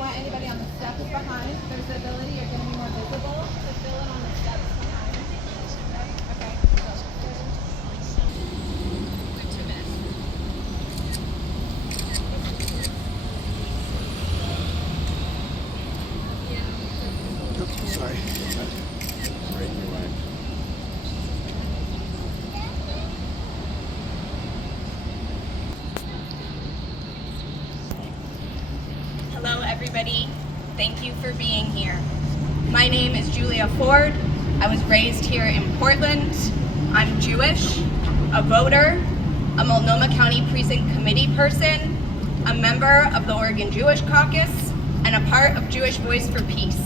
want anybody on the steps behind? There's the ability you're going to be more visible to fill in on the steps behind. Okay. Oops, sorry. Right in your way. Hello, everybody. Thank you for being here. My name is Julia Ford. I was raised here in Portland. I'm Jewish, a voter, a Multnomah County Precinct Committee person, a member of the Oregon Jewish Caucus, and a part of Jewish Voice for Peace.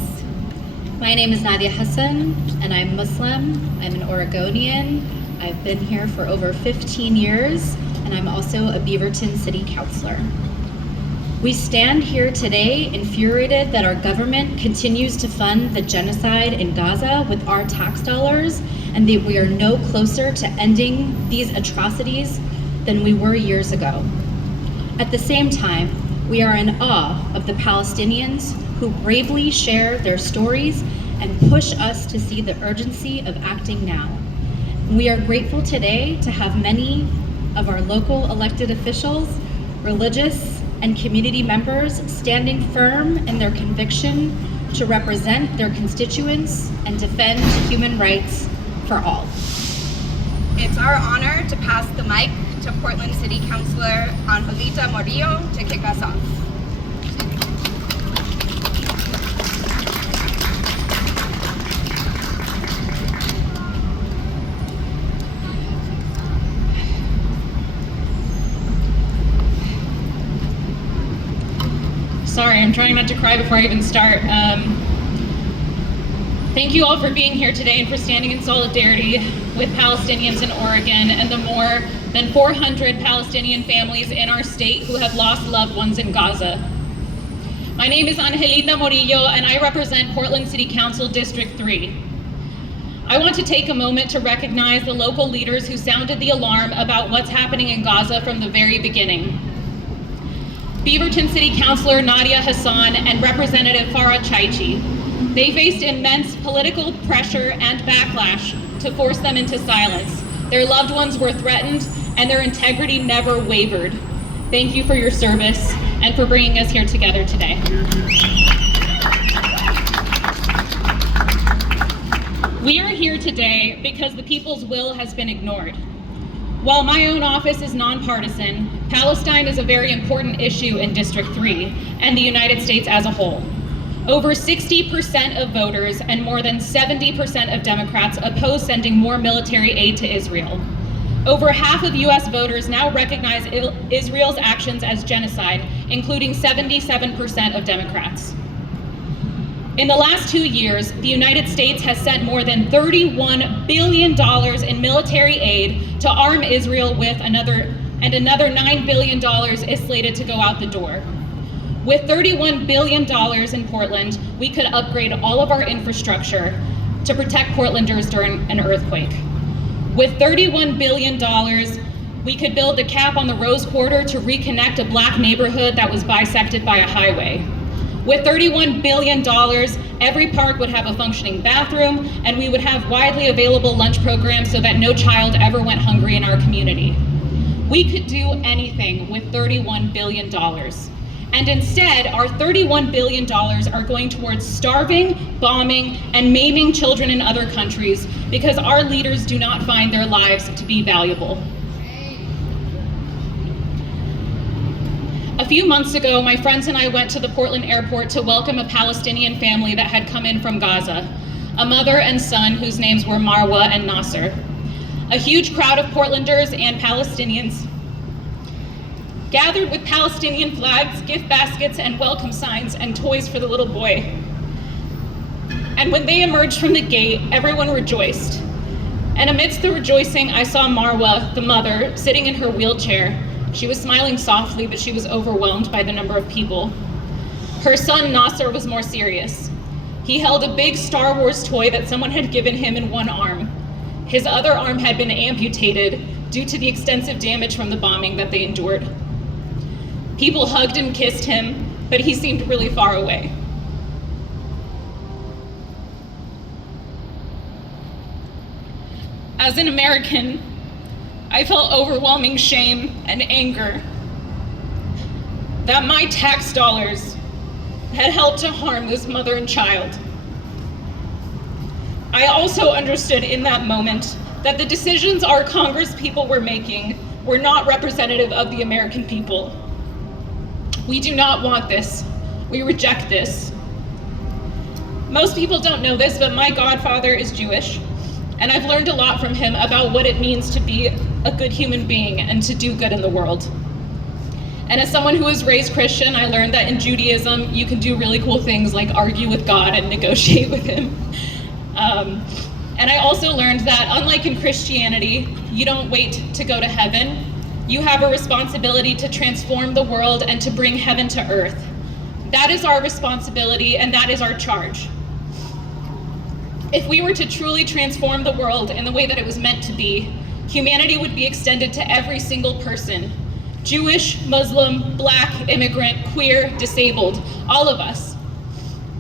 My name is Nadia Hassan, and I'm Muslim. I'm an Oregonian. I've been here for over 15 years, and I'm also a Beaverton City Councilor. We stand here today infuriated that our government continues to fund the genocide in Gaza with our tax dollars, and that we are no closer to ending these atrocities than we were years ago. At the same time, we are in awe of the Palestinians who bravely share their stories and push us to see the urgency of acting now. We are grateful today to have many of our local elected officials, religious, and community members standing firm in their conviction to represent their constituents and defend human rights for all. It's our honor to pass the mic to Portland City Councilor Angelita Morillo to kick us off. Sorry, I'm trying not to cry before I even start. Thank you all for being here today and for standing in solidarity with Palestinians in Oregon and the more than 400 Palestinian families in our state who have lost loved ones in Gaza. My name is Angelita Morillo, and I represent Portland City Council District 3. I want to take a moment to recognize the local leaders who sounded the alarm about what's happening in Gaza from the very beginning. Beaverton City Councilor Nadia Hassan and Representative Farah Chaichi. They faced immense political pressure and backlash to force them into silence. Their loved ones were threatened and their integrity never wavered. Thank you for your service and for bringing us here together today. We are here today because the people's will has been ignored. While my own office is nonpartisan, Palestine is a very important issue in District 3 and the United States as a whole. Over 60% of voters and more than 70% of Democrats oppose sending more military aid to Israel. Over half of US voters now recognize Israel's actions as genocide, including 77% of Democrats. In the last 2 years, the United States has sent more than $31 billion in military aid to arm Israel with another $9 billion is slated to go out the door. With $31 billion in Portland, we could upgrade all of our infrastructure to protect Portlanders during an earthquake. With $31 billion, we could build the cap on the Rose Quarter to reconnect a black neighborhood that was bisected by a highway. With $31 billion, every park would have a functioning bathroom, and we would have widely available lunch programs so that no child ever went hungry in our community. We could do anything with $31 billion. And instead, our $31 billion are going towards starving, bombing, and maiming children in other countries because our leaders do not find their lives to be valuable. A few months ago, my friends and I went to the Portland airport to welcome a Palestinian family that had come in from Gaza, a mother and son whose names were Marwa and Nasser. A huge crowd of Portlanders and Palestinians gathered with Palestinian flags, gift baskets, and welcome signs and toys for the little boy. And when they emerged from the gate, everyone rejoiced. And amidst the rejoicing, I saw Marwa, the mother, sitting in her wheelchair. She was smiling softly, but she was overwhelmed by the number of people. Her son, Nasser, was more serious. He held a big Star Wars toy that someone had given him in one arm. His other arm had been amputated due to the extensive damage from the bombing that they endured. People hugged and kissed him, but he seemed really far away. As an American, I felt overwhelming shame and anger that my tax dollars had helped to harm this mother and child. I also understood in that moment that the decisions our Congress people were making were not representative of the American people. We do not want this. We reject this. Most people don't know this, but my godfather is Jewish, and I've learned a lot from him about what it means to be a good human being and to do good in the world. And as someone who was raised Christian, I learned that in Judaism, you can do really cool things like argue with God and negotiate with him. And I also learned that unlike in Christianity, you don't wait to go to heaven. You have a responsibility to transform the world and to bring heaven to earth. That is our responsibility and that is our charge. If we were to truly transform the world in the way that it was meant to be, humanity would be extended to every single person. Jewish, Muslim, Black, immigrant, queer, disabled, all of us.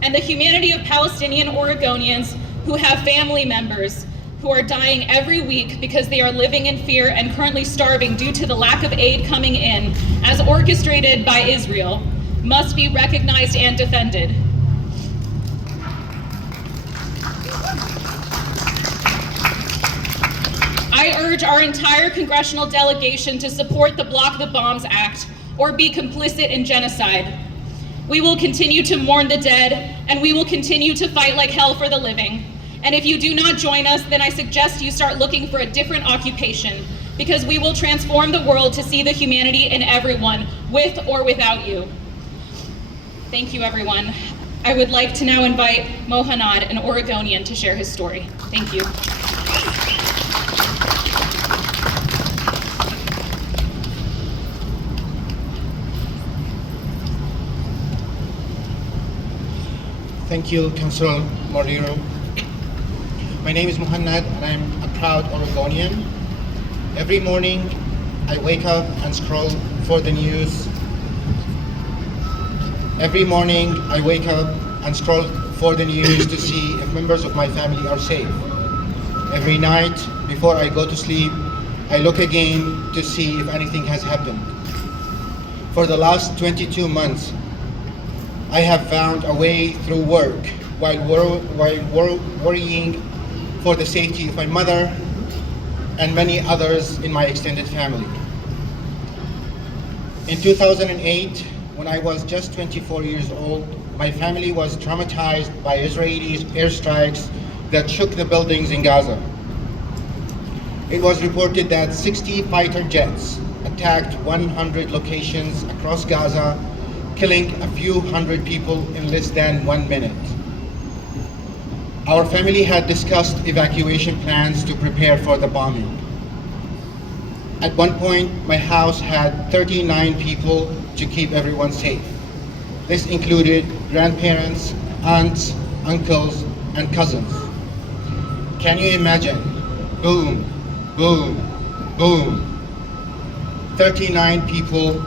And the humanity of Palestinian Oregonians who have family members who are dying every week because they are living in fear and currently starving due to the lack of aid coming in, as orchestrated by Israel, must be recognized and defended. I urge our entire congressional delegation to support the Block the Bombs Act or be complicit in genocide. We will continue to mourn the dead, and we will continue to fight like hell for the living. And if you do not join us, then I suggest you start looking for a different occupation, because we will transform the world to see the humanity in everyone, with or without you. Thank you, everyone. I would like to now invite Mohamad, an Oregonian, to share his story. Thank you. Thank you, Councilor Morillo. My name is Mohamad, and I'm a proud Oregonian. Every morning, I wake up and scroll for the news. Every morning, I wake up and scroll for the news to see if members of my family are safe. Every night, before I go to sleep, I look again to see if anything has happened. For the last 22 months, I have found a way through work while worrying for the safety of my mother and many others in my extended family. In 2008, when I was just 24 years old, my family was traumatized by Israeli airstrikes that shook the buildings in Gaza. It was reported that 60 fighter jets attacked 100 locations across Gaza, killing a few hundred people in less than 1 minute. Our family had discussed evacuation plans to prepare for the bombing. At one point, my house had 39 people to keep everyone safe. This included grandparents, aunts, uncles, and cousins. Can you imagine? Boom, boom, boom. 39 people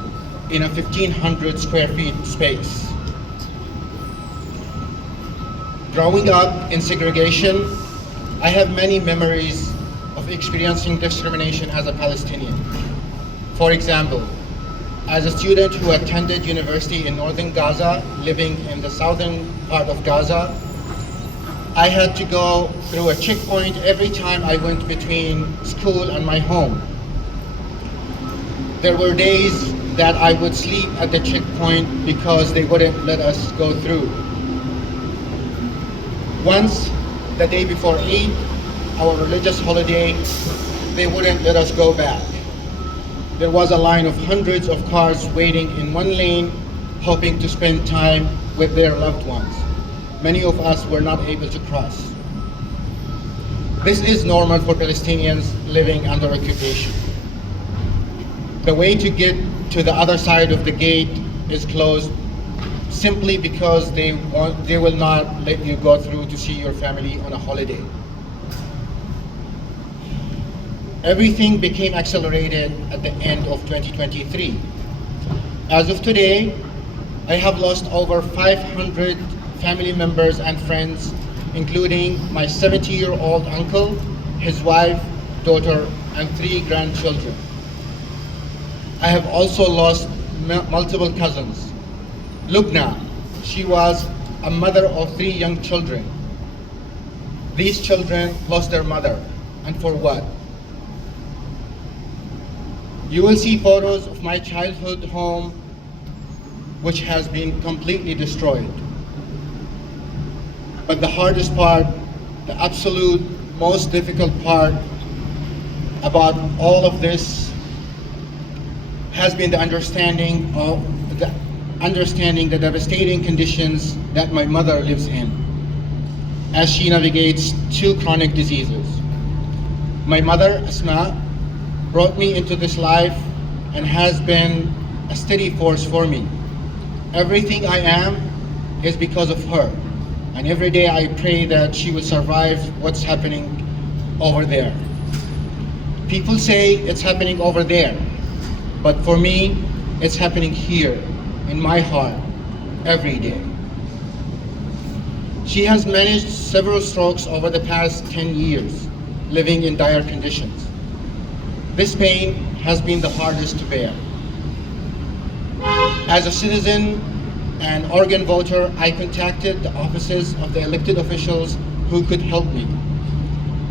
in a 1,500 square feet space. Growing up in segregation, I have many memories of experiencing discrimination as a Palestinian. For example, as a student who attended university in northern Gaza, living in the southern part of Gaza, I had to go through a checkpoint every time I went between school and my home. There were days that I would sleep at the checkpoint because they wouldn't let us go through. Once, the day before Eid, our religious holiday, they wouldn't let us go back. There was a line of hundreds of cars waiting in one lane, hoping to spend time with their loved ones. Many of us were not able to cross. This is normal for Palestinians living under occupation. The way to get to the other side of the gate is closed simply because they will not let you go through to see your family on a holiday. Everything became accelerated at the end of 2023. As of today, I have lost over 500 family members and friends, including my 70-year-old uncle, his wife, daughter, and 3 grandchildren. I have also lost multiple cousins. Lubna, she was a mother of 3 young children. These children lost their mother, and for what? You will see photos of my childhood home, which has been completely destroyed. But the hardest part, the absolute most difficult part about all of this has been the understanding the devastating conditions that my mother lives in as she navigates 2 chronic diseases. My mother, Asma, brought me into this life and has been a steady force for me. Everything I am is because of her. And every day I pray that she will survive what's happening over there. People say it's happening over there, but for me, it's happening here, in my heart, every day. She has managed several strokes over the past 10 years, living in dire conditions. This pain has been the hardest to bear. As a citizen and organ voter, I contacted the offices of the elected officials who could help me.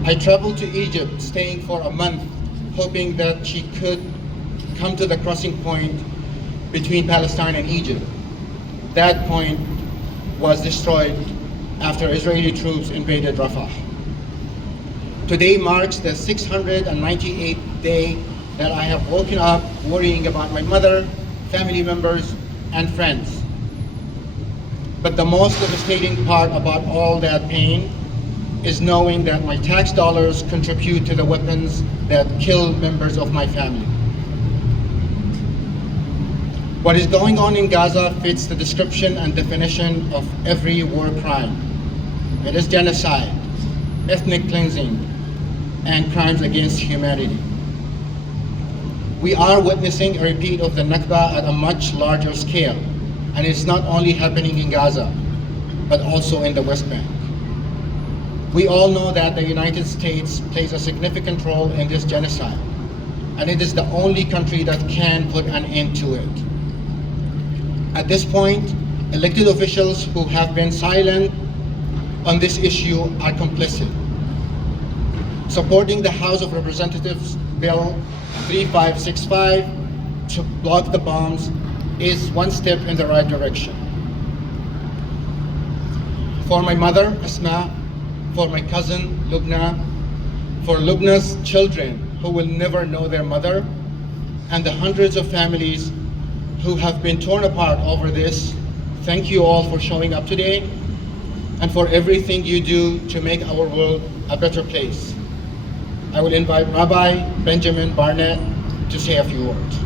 I traveled to Egypt, staying for a month, hoping that she could come to the crossing point between Palestine and Egypt. That point was destroyed after Israeli troops invaded Rafah. Today marks the 698th day that I have woken up worrying about my mother, family members, and friends. But the most devastating part about all that pain is knowing that my tax dollars contribute to the weapons that kill members of my family. What is going on in Gaza fits the description and definition of every war crime. It is genocide, ethnic cleansing, and crimes against humanity. We are witnessing a repeat of the Nakba at a much larger scale, and it's not only happening in Gaza, but also in the West Bank. We all know that the United States plays a significant role in this genocide, and it is the only country that can put an end to it. At this point, elected officials who have been silent on this issue are complicit. Supporting the House of Representatives Bill 3565 to block the bombs is one step in the right direction. For my mother, Asma, for my cousin, Lubna, for Lubna's children who will never know their mother, and the hundreds of families who have been torn apart over this, thank you all for showing up today and for everything you do to make our world a better place. I will invite Rabbi Benjamin Barnett to say a few words.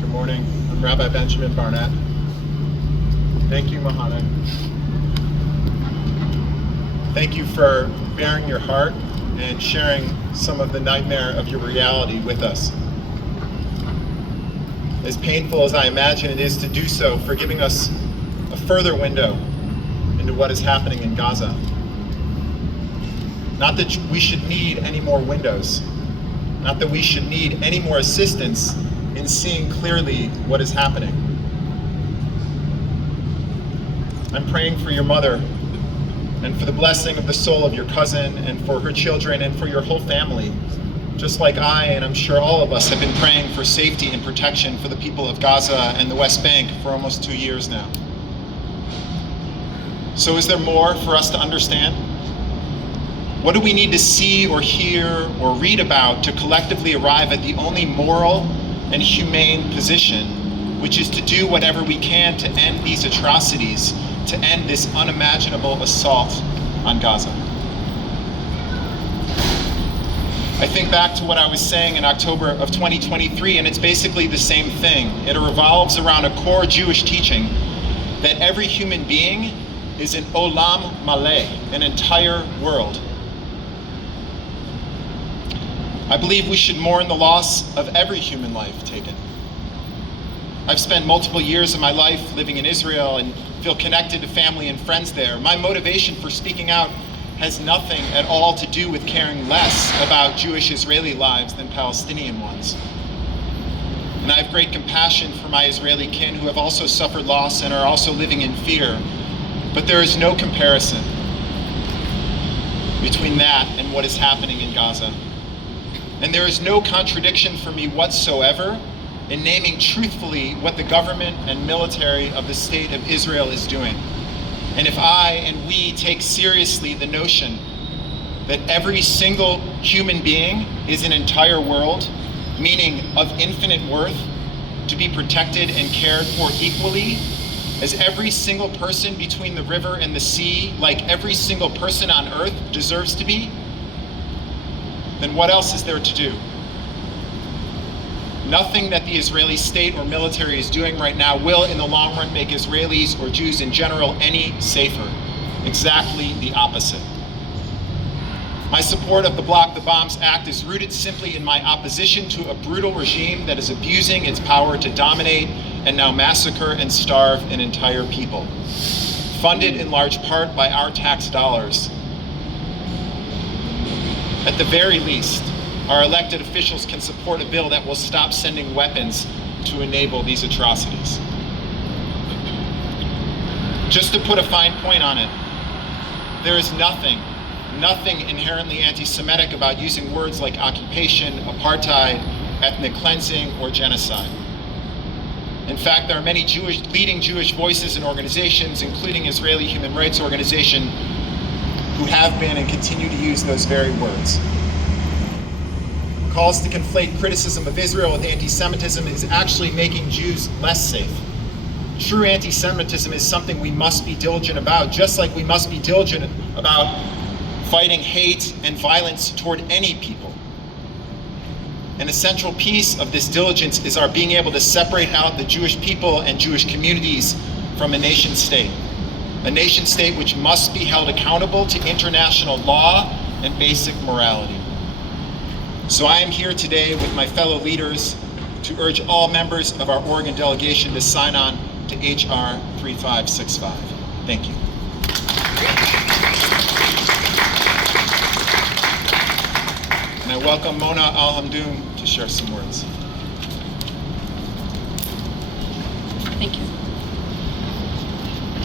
Good morning. I'm Rabbi Benjamin Barnett. Thank you, Mohamad. Thank you for bearing your heart and sharing some of the nightmare of your reality with us. As painful as I imagine it is to do so, for giving us a further window into what is happening in Gaza. Not that we should need any more windows, not that we should need any more assistance in seeing clearly what is happening. I'm praying for your mother and for the blessing of the soul of your cousin and for her children and for your whole family. Just like I, and I'm sure all of us, have been praying for safety and protection for the people of Gaza and the West Bank for almost 2 years now. So is there more for us to understand? What do we need to see or hear or read about to collectively arrive at the only moral and humane position, which is to do whatever we can to end these atrocities, to end this unimaginable assault on Gaza? I think back to what I was saying in October of 2023, and it's basically the same thing. It revolves around a core Jewish teaching that every human being is an olam maleh, an entire world. I believe we should mourn the loss of every human life taken. I've spent multiple years of my life living in Israel and feel connected to family and friends there. My motivation for speaking out has nothing at all to do with caring less about Jewish Israeli lives than Palestinian ones. And I have great compassion for my Israeli kin who have also suffered loss and are also living in fear. But there is no comparison between that and what is happening in Gaza. And there is no contradiction for me whatsoever in naming truthfully what the government and military of the state of Israel is doing. And if I and we take seriously the notion that every single human being is an entire world, meaning of infinite worth, to be protected and cared for equally, as every single person between the river and the sea, like every single person on earth, deserves to be, then what else is there to do? Nothing that the Israeli state or military is doing right now will, in the long run, make Israelis or Jews in general any safer. Exactly the opposite. My support of the Block the Bombs Act is rooted simply in my opposition to a brutal regime that is abusing its power to dominate and now massacre and starve an entire people, funded in large part by our tax dollars. At the very least, our elected officials can support a bill that will stop sending weapons to enable these atrocities. Just to put a fine point on it, there is nothing inherently anti-Semitic about using words like occupation, apartheid, ethnic cleansing, or genocide. In fact, there are many leading Jewish voices and organizations, including Israeli Human Rights Organization, who have been and continue to use those very words. Calls to conflate criticism of Israel with anti-Semitism is actually making Jews less safe. True anti-Semitism is something we must be diligent about, just like we must be diligent about fighting hate and violence toward any people. An essential piece of this diligence is our being able to separate out the Jewish people and Jewish communities from a nation state which must be held accountable to international law and basic morality. So I am here today with my fellow leaders to urge all members of our Oregon delegation to sign on to HR 3565. Thank you. And I welcome Mona Al-Hamdoun to share some words. Thank you.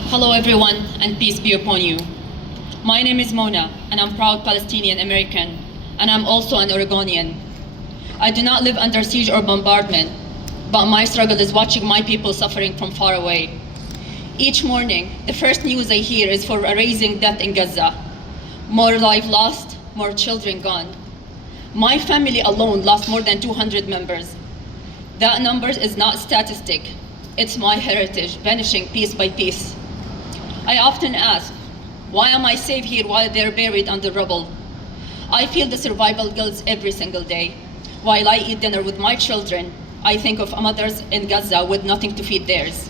Hello everyone, and peace be upon you. My name is Mona, and I'm proud Palestinian American, and I'm also an Oregonian. I do not live under siege or bombardment, but my struggle is watching my people suffering from far away. Each morning, the first news I hear is for a rising death in Gaza. More life lost, more children gone. My family alone lost more than 200 members. That number is not statistic. It's my heritage, vanishing piece by piece. I often ask, why am I safe here while they're buried under rubble? I feel the survival guilt every single day. While I eat dinner with my children, I think of mothers in Gaza with nothing to feed theirs.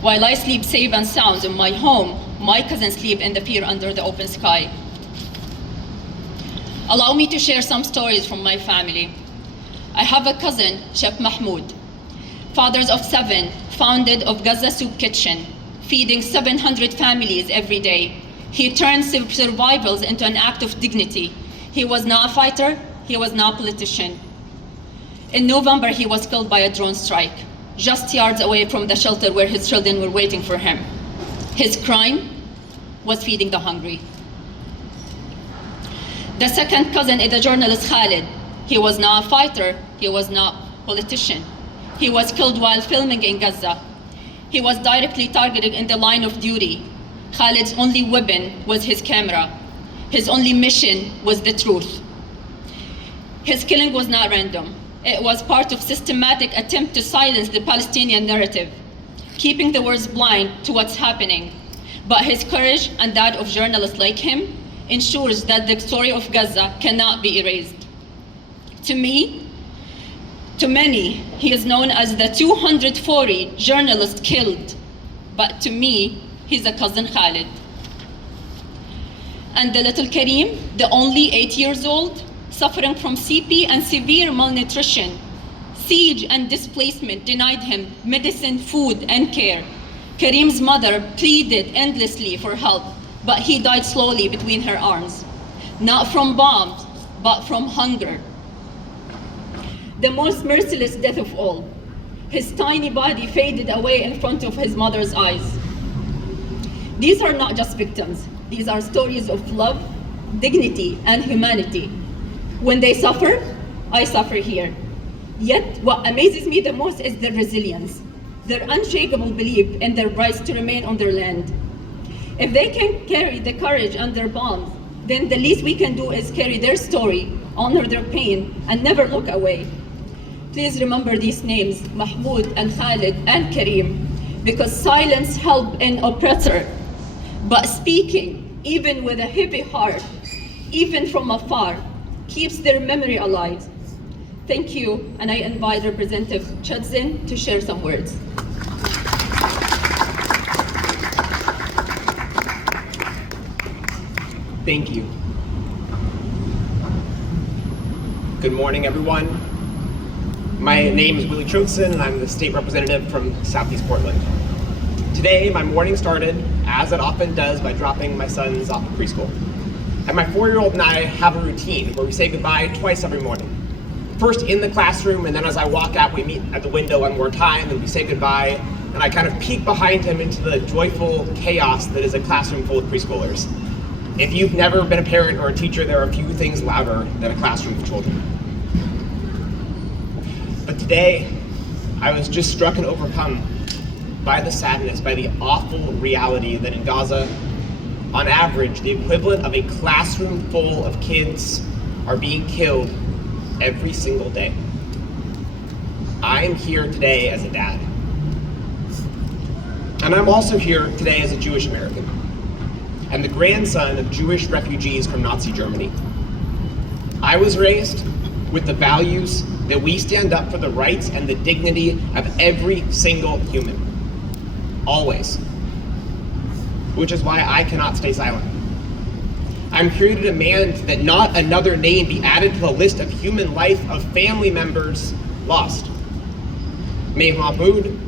While I sleep safe and sound in my home, my cousins sleep in the fear under the open sky. Allow me to share some stories from my family. I have a cousin, Chef Mahmoud, fathers of 7, founded of Gaza Soup Kitchen, feeding 700 families every day. He turned survivals into an act of dignity. He was not a fighter, he was not a politician. In November, he was killed by a drone strike, just yards away from the shelter where his children were waiting for him. His crime was feeding the hungry. The second cousin is the journalist Khalid. He was not a fighter, he was not a politician. He was killed while filming in Gaza. He was directly targeted in the line of duty. Khalid's only weapon was his camera. His only mission was the truth. His killing was not random. It was part of systematic attempt to silence the Palestinian narrative, keeping the words blind to what's happening. But his courage and that of journalists like him ensures that the story of Gaza cannot be erased. To me, to many, he is known as the 240 journalist killed, but to me, he's a cousin Khalid. And the little Karim, the only 8 years old, suffering from CP and severe malnutrition. Siege and displacement denied him medicine, food, and care. Karim's mother pleaded endlessly for help, but he died slowly between her arms. Not from bombs, but from hunger. The most merciless death of all. His tiny body faded away in front of his mother's eyes. These are not just victims. These are stories of love, dignity, and humanity. When they suffer, I suffer here. Yet, what amazes me the most is their resilience, their unshakable belief in their rights to remain on their land. If they can carry the courage under bombs, then the least we can do is carry their story, honor their pain, and never look away. Please remember these names, Mahmoud and Khalid and Karim, because silence helps an oppressor, but speaking, even with a heavy heart, even from afar, keeps their memory alive. Thank you, and I invite Representative Chotzen to share some words. Thank you. Good morning, everyone. My name is Willy Chotzen, and I'm the state representative from Southeast Portland. Today, my morning started, as it often does, by dropping my sons off at preschool. And my 4-year-old and I have a routine where we say goodbye twice every morning. First in the classroom, and then as I walk out, we meet at the window one more time, and we say goodbye, and I kind of peek behind him into the joyful chaos that is a classroom full of preschoolers. If you've never been a parent or a teacher, there are few things louder than a classroom of children. But today, I was just struck and overcome by the sadness, by the awful reality that in Gaza, on average, the equivalent of a classroom full of kids are being killed every single day. I am here today as a dad. And I'm also here today as a Jewish American and the grandson of Jewish refugees from Nazi Germany. I was raised with the values that we stand up for the rights and the dignity of every single human, always, which is why I cannot stay silent. I'm here to demand that not another name be added to the list of human life of family members lost. May Mahmoud,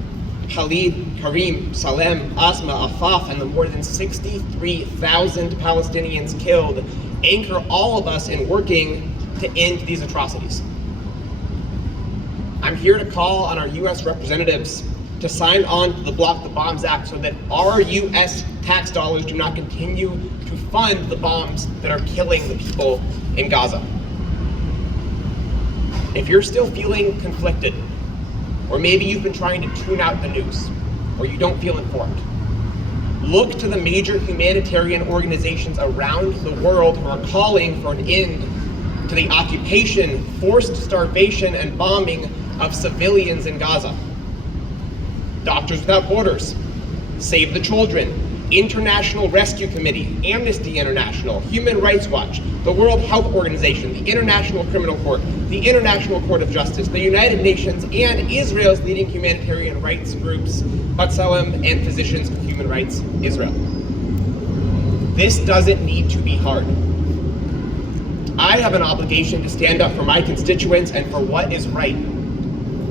Khalid, Karim, Salem, Asma, Afaf, and the more than 63,000 Palestinians killed anchor all of us in working to end these atrocities. I'm here to call on our U.S. representatives to sign on to the Block the Bombs Act so that our U.S. tax dollars do not continue to fund the bombs that are killing the people in Gaza. If you're still feeling conflicted, or maybe you've been trying to tune out the news, or you don't feel informed, look to the major humanitarian organizations around the world who are calling for an end to the occupation, forced starvation, and bombing of civilians in Gaza. Doctors Without Borders, Save the Children, International Rescue Committee, Amnesty International, Human Rights Watch, the World Health Organization, the International Criminal Court, the International Court of Justice, the United Nations, and Israel's leading humanitarian rights groups, B'Tselem and Physicians for Human Rights Israel. This doesn't need to be hard. I have an obligation to stand up for my constituents and for what is right.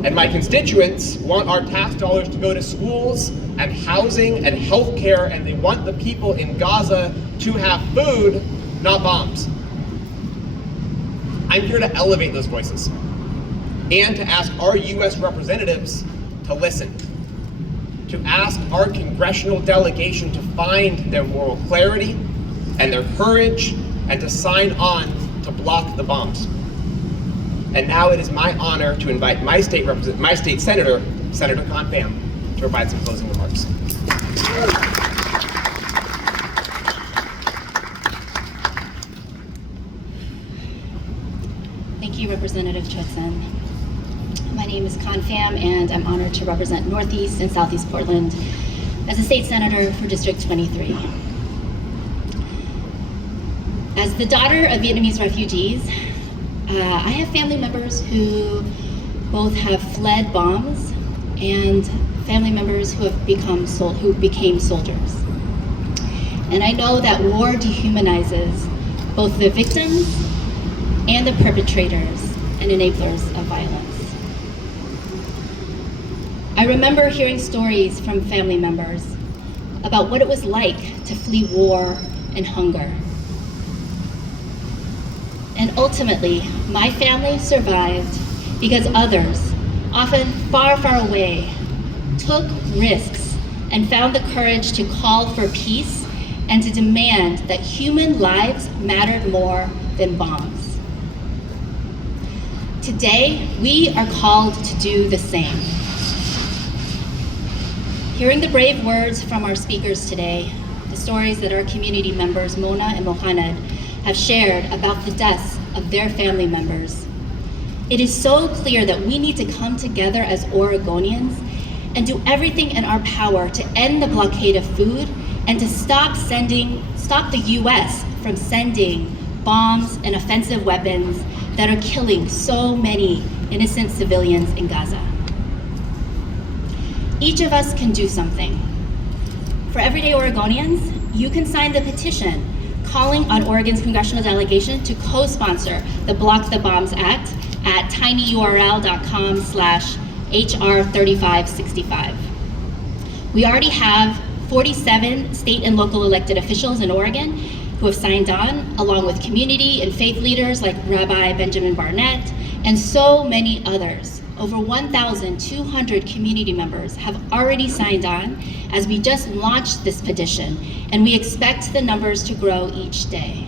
And my constituents want our tax dollars to go to schools and housing and health care, and they want the people in Gaza to have food, not bombs. I'm here to elevate those voices and to ask our U.S. representatives to listen, to ask our congressional delegation to find their moral clarity and their courage and to sign on to block the bombs. And now it is my honor to invite my state senator, Senator Phan, to provide some closing remarks. Thank you, Representative Chotzen. My name is Phan, and I'm honored to represent Northeast and Southeast Portland as a state senator for District 23. As the daughter of Vietnamese refugees, I have family members who both have fled bombs and family members who became soldiers. And I know that war dehumanizes both the victims and the perpetrators and enablers of violence. I remember hearing stories from family members about what it was like to flee war and hunger. And ultimately, my family survived because others, often far, far away, took risks and found the courage to call for peace and to demand that human lives mattered more than bombs. Today, we are called to do the same. Hearing the brave words from our speakers today, the stories that our community members, Mona and Mohamad, have shared about the deaths of their family members, it is so clear that we need to come together as Oregonians and do everything in our power to end the blockade of food and to stop the US from sending bombs and offensive weapons that are killing so many innocent civilians in Gaza. Each of us can do something. For everyday Oregonians, you can sign the petition calling on Oregon's congressional delegation to co-sponsor the Block the Bombs Act at tinyurl.com/HR3565. We already have 47 state and local elected officials in Oregon who have signed on, along with community and faith leaders like Rabbi Benjamin Barnett, and so many others. Over 1,200 community members have already signed on as we just launched this petition, and we expect the numbers to grow each day.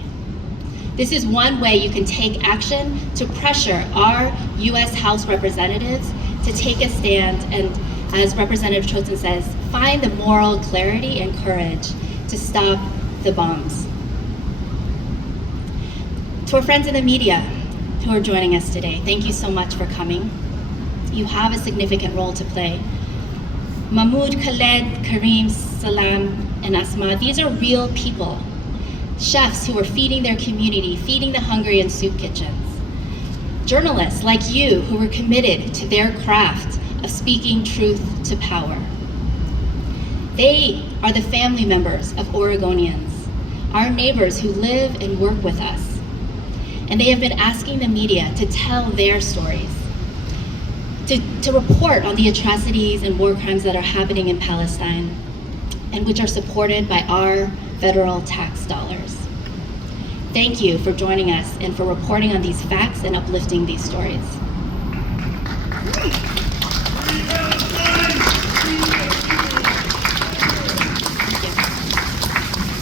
This is one way you can take action to pressure our US House representatives to take a stand and, as Representative Chotzen says, find the moral clarity and courage to stop the bombs. To our friends in the media who are joining us today, thank you so much for coming. You have a significant role to play. Mahmoud, Khaled, Kareem, Salam, and Asma, these are real people. Chefs who are feeding their community, feeding the hungry in soup kitchens. Journalists like you who were committed to their craft of speaking truth to power. They are the family members of Oregonians, our neighbors who live and work with us. And they have been asking the media to tell their stories, to report on the atrocities and war crimes that are happening in Palestine, and which are supported by our federal tax dollars. Thank you for joining us and for reporting on these facts and uplifting these stories.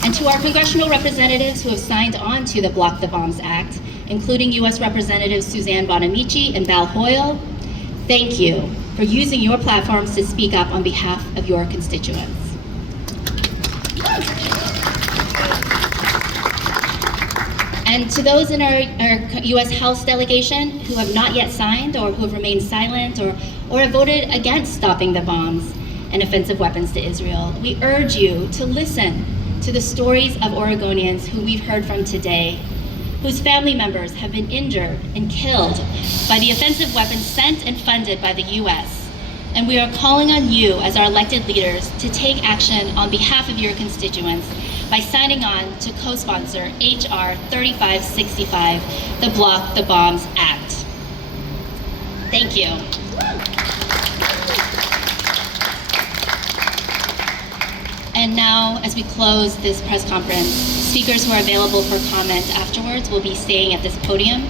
And to our congressional representatives who have signed on to the Block the Bombs Act, including US Representatives Suzanne Bonamici and Val Hoyle, thank you for using your platforms to speak up on behalf of your constituents. And to those in our US House delegation who have not yet signed or who have remained silent or have voted against stopping the bombs and offensive weapons to Israel, we urge you to listen to the stories of Oregonians who we've heard from today, whose family members have been injured and killed by the offensive weapons sent and funded by the US. And we are calling on you as our elected leaders to take action on behalf of your constituents by signing on to co-sponsor HR 3565, the Block the Bombs Act. Thank you. And now, as we close this press conference, speakers who are available for comment afterwards will be staying at this podium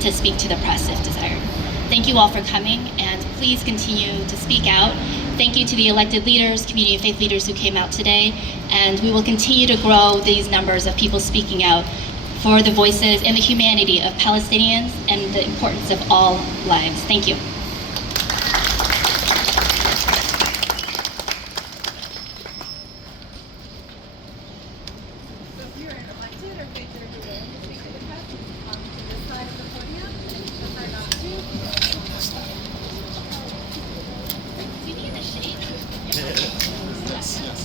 to speak to the press if desired. Thank you all for coming, and please continue to speak out. Thank you to the elected leaders, community and faith leaders who came out today, and we will continue to grow these numbers of people speaking out for the voices and the humanity of Palestinians and the importance of all lives. Thank you. So if you're an elected or faith leader who will speak to the press, to this side of the podium, this side on two. Do you need a shade? Yes, yes.